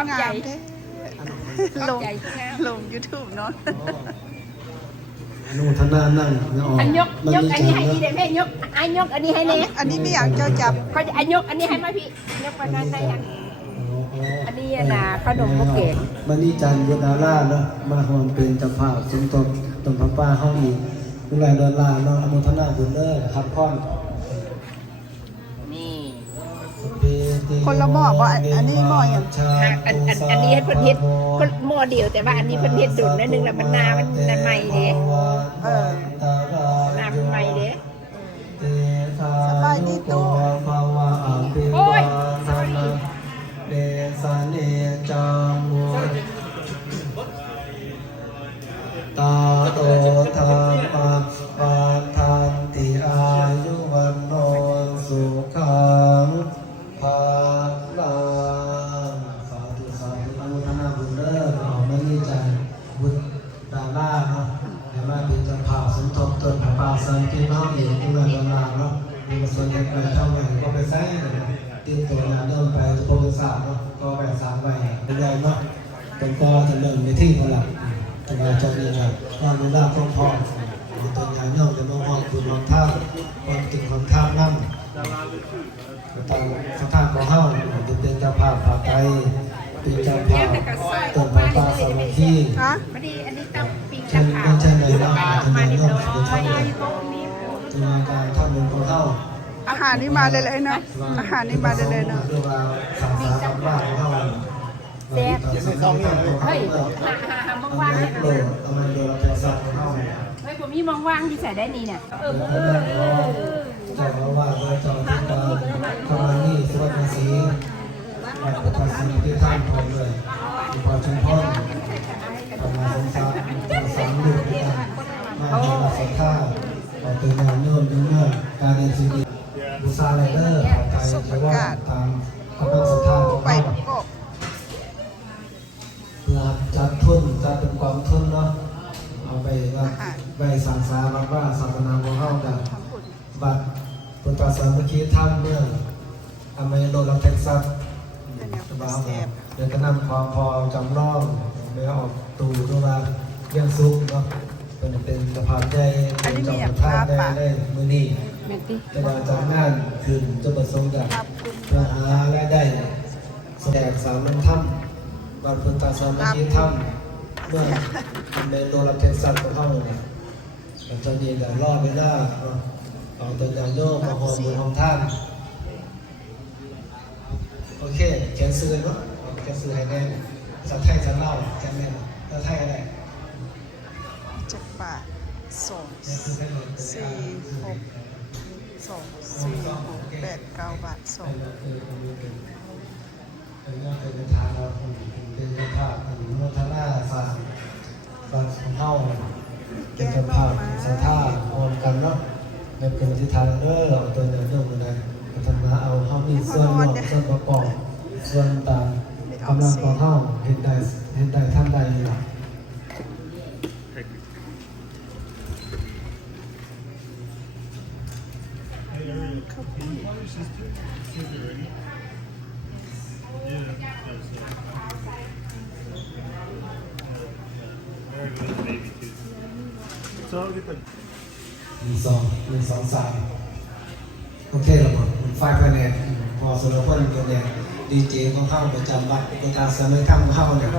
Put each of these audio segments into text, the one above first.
ความใหญ่ลงลง YouTube เนาะอนุทนานั่งอันยกอันนี้ให้พี่เด็กให้ยกอันนี้ให้เนี่ยอันนี้ไม่อยากเจ้าจับเขาจะยกอันนี้ให้มาพี่ยกไปนั่นได้ยังอันนี้นะขนมโมเกะมันนี่จันยุทธาราเนาะมาหอมเป็นเจ้าภาพสมทบตนพระป้าเฮาอีกดูแลดอลลาร์เนาะอนุทนาบุญเด้อครับพ่อนนี่คนละหม้อบ่อันนี้หม้ออย่างอันนี้ให้เพิ่นเฮ็ดคนหม้อเดียวแต่ว่าอันนี้เพิ่นเฮ็ดดุนนิดนึงแล้วมันนามันใหม่เด้นามันใหม่เด้สบายดีตู้โอ้ยเดสาเนจังมุตาโตธรรมปาทันติอายุวันโนสุขังภาลังสาธุสาธุอนุโมทนาบุญเด้อเอาไม่มีใจบุญดาราเนาะเดี๋ยวมาเป็นเจ้าภาพสมทบต้นพระป่าสันติน้องเองที่มาดาราเนาะมีส่วนเล็กไปเท่าไหร่ก็ไปใช้ติดตัวงานเริ่มไปจะโปรโมทศาสตร์เนาะก็แบ่ง3ใบเป็นไรเนาะเป็นก็จะเริ่มในที่คนละแต่เราจะมีอะไรก็รู้ได้พร้อมๆตัวงานย่อมจะมาห้องคุณความท่าความติดความท่านั่งตอนพระธาตุของเฮาจะเป็นเจ้าภาพพาไปเป็นเจ้าภาพต้นพระป่าสามัคคีอันนี้ต้องปีก เช่นไม่ใช่ในเนาะจะมีเนาะเป็นท่านจะมีการทำบุญของเฮาอาหารนี่มาเลยเนาะอาหารนี่มาเลยเนาะเรียกว่าสามสาบ้านของเฮาแซ่บเฮ้ยหาว่างๆเนี่ยเอามาโดนเทศะของเฮาเฮ้ยผมมีมองว่างที่ใส่ได้นี่เนี่ยเจ้าอาวาสวัดเจ้าที่ตาธรรมนี่สวัสดิ์ศรีวัดพุทธศรีที่ท่านพร้อมเลยพอชุมพรธรรมสงสารสามลูกด้วยกันมาทำรัศท่าออกเป็นงานโน้มเนื่องการในชีวิตบูชาไรเดอร์ผ่านไปใช้ว่าตามกำลังศรัทธาของเราเพื่อจัดทุนจัดเป็นความทุนเนาะเอาไปว่าไปสังสารวัดว่าศาสนาของเรากันบัดพุทธศาสนาคิดท่านเมื่ออเมริกาและเท็กซัสบ้าเดี๋ยวจะนำความพอจำลองไปออกตูดูว่าเรื่องซุกเนาะเป็นสะพานใจเป็นจอมท่าได้มือนี่จะมาจากงานคืนจะประสงค์กับเพื่อหารายได้แสดงสามน้ำถ้ำบัดพุทธศาสนาคิดถ้ำเมื่ออเมริกาและเท็กซัสของเขาเนี่ยตอนนี้ก็รอดไม่ได้เอาตัวอย่างโยกมาหอมบนห้องท่านโอเคเขียนซื้อเนาะเขียนซื้อให้แน่ภาษาไทยจะเล่าจะแน่ภาษาไทยอะไร7 บาท2 4 6 2 4 6 8 9 บาท2เป็นทางเราเป็นเจ้าภาพเป็นโมทนาฝากบัตรของเฮาเป็นเจ้าภาพศรัทธาพร้อมกันเนาะในเป็นทิศทางเอาตัวเนื้อเรื่องอะไรพัฒนาเอาเฮามีส่วนรวมส่วนประกอบส่วนต่างกำลังของเฮาเห็นได้ท่านใด1 2 3โอเคแล้วมั้งไฟภายในพอสรุปว่าตัวเนี่ยดีเจของเข้าประจำวัดประกาศสมัยข้ามเข้าเนี่ย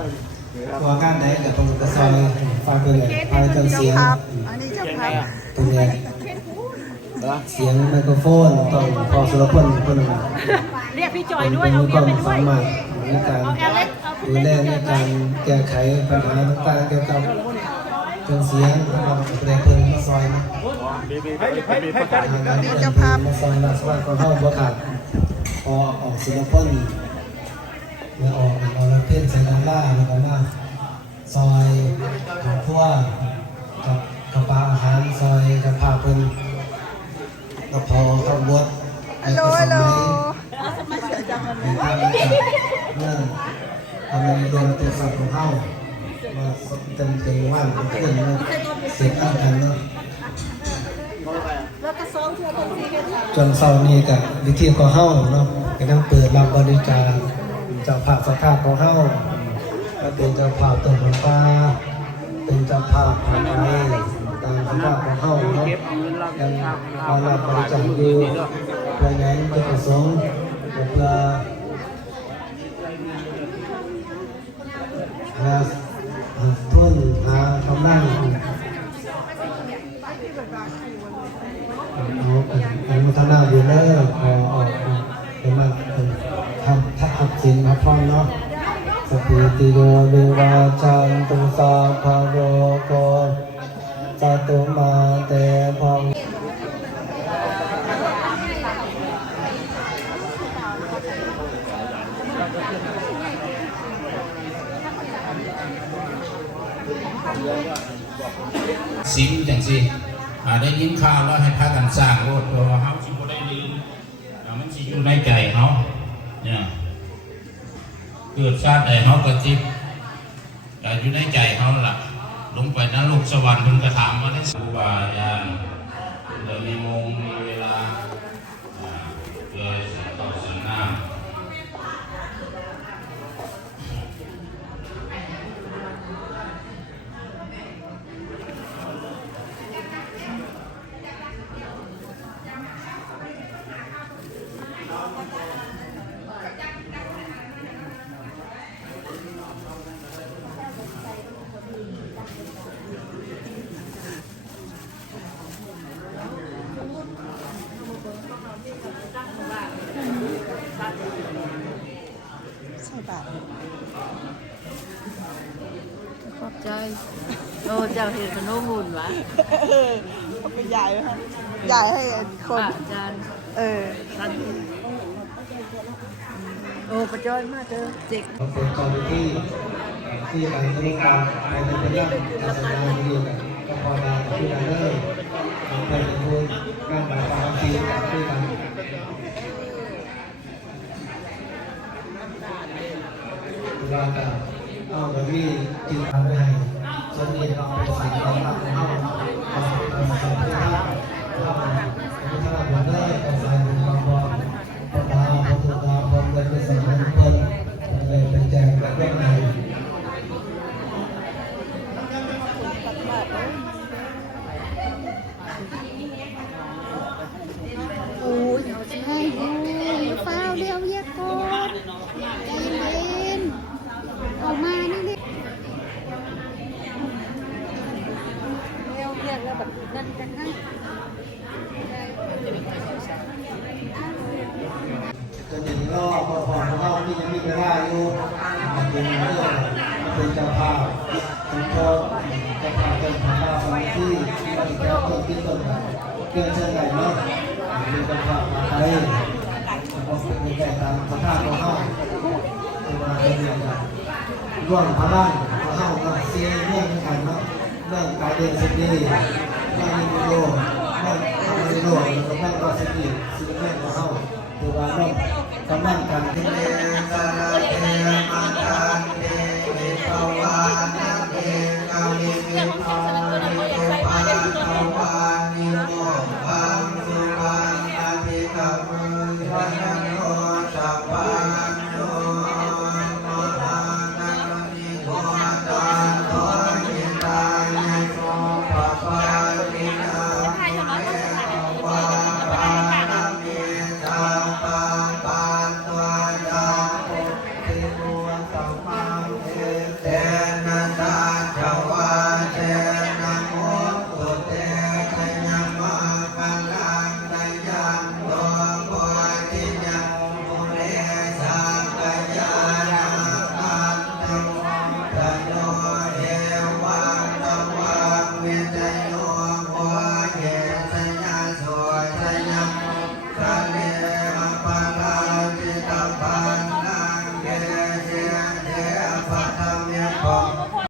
พอการไหนเดี๋ยวต้องกระซอยไฟภายในไฟกันเสียงอันนี้จะพับตัวเนี่ยเสียงไมโครโฟนต้องพอสรุปว่าคนนึงเรียกพี่จอยด้วยเอาเมียไปด้วยสามารถในการดูแลในการแก้ไขปัญหาต่างๆเกี่ยวกับเครื่องเสียงนะครับแรงเพลิงมาซอยนะจะพามาซอยนักสวรรค์ของเขาบ่ขาดพอออกศิลปะเมื่อออกเราเพ่นใส่ด้านล่างแล้วก็มาซอยของพวกกับกระปาอาหารซอยกระพาเป็นกระเพาะข้าวบดฮัลโหลฮัลโหลเมื่อทำในดวงตัวสัตว์ของเขามาเต็มว่างเพื่อนเสียอ้างกันเนาะจนเสาร์นี้กับวิธีของเฮาเนาะกำลังเปิดรับบริการ เจ้าภาพสักการของเฮาก็เป็นเจ้าภาพต้นฟ้าเป็นเจ้าภาพของไทยตามคำว่าของเฮาเนาะยังมารับบริจาคอยู่เพื่อนั้นจะประสงค์เพื่อหาทุนหากำลังเอาพัฒนาอยู่เลิกพอออกเป็นมาทำทักษิณมาพร้อมเนาะสติติโยวิวาจันตุสาภโรโกจตุมาเตพองสิงจังสิได้ยินข่าวแล้วให้พากันสร้างโลดเพราะว่าเฮาสิบ่ได้ลืมมันสิอยู่ในใจเฮาเนี่ยเกิดชาติใดเฮาก็จิตอยู่ในใจเฮาล่ะลงไปนรกสวรรค์เพิ่นก็ถามว่าได้ครูบาอาจารย์เรามีโมงมีเวลาเกิดต่อสันนาใช่บาท ขอบใจโอ้เจ้าเห็นขนมบุญวะ เขาไปใหญ่ไหมคะใหญ่ให้คน อาจารย์ ท่าน โอ้ประจอยมากเจอเจ็ก เป็นเจ้าหน้าที่การบริการในเป็นเรื่องการทำงานเดียวกันก็พอได้ที่ได้เลยเป็นคนการบริการทีกับที่กันเราจะเอาแบบนี้จินตนาไปให้สมเด็จเราเป็นสิ่งที่เราเอาสิ่งที่เราเราได้เอาใส่ในกระเป๋าพระดาพระตุลาพระเดชพระสมณเพลินเลยเป็นแจกแบบแรกใน โอ้ยใช่อยู่เฝ้าเดียวเยอะก่อนใจเย็นออกมานี่ดิเร็วเรียกแล้วแบบนั่นกันนะ จนถึงรอบพอรอบที่ยังมีเวลาอยู่เป็นเรื่องเป็นเจ้าภาพเป็นพ่อเจ้าภาพเป็นพระสมาธิปฏิบัติต้นที่ต้นเกินเชิงไหนเนาะเป็นเจ้าภาพมาไทยเราเป็นแบบตามพระธาตุของเขาเป็นมาเป็นอย่างไรร่วมพระร่างพระเฮาเนาะเสียเรื่องกันเนาะเรื่องการเดินสิบปีเรื่องนิโรธเรื่องทำนิโรธแล้วก็เรื่องรอสิบปีสิบเรื่องของเฮาคือว่าเรื่องกำลังกันที่เรียนสารเท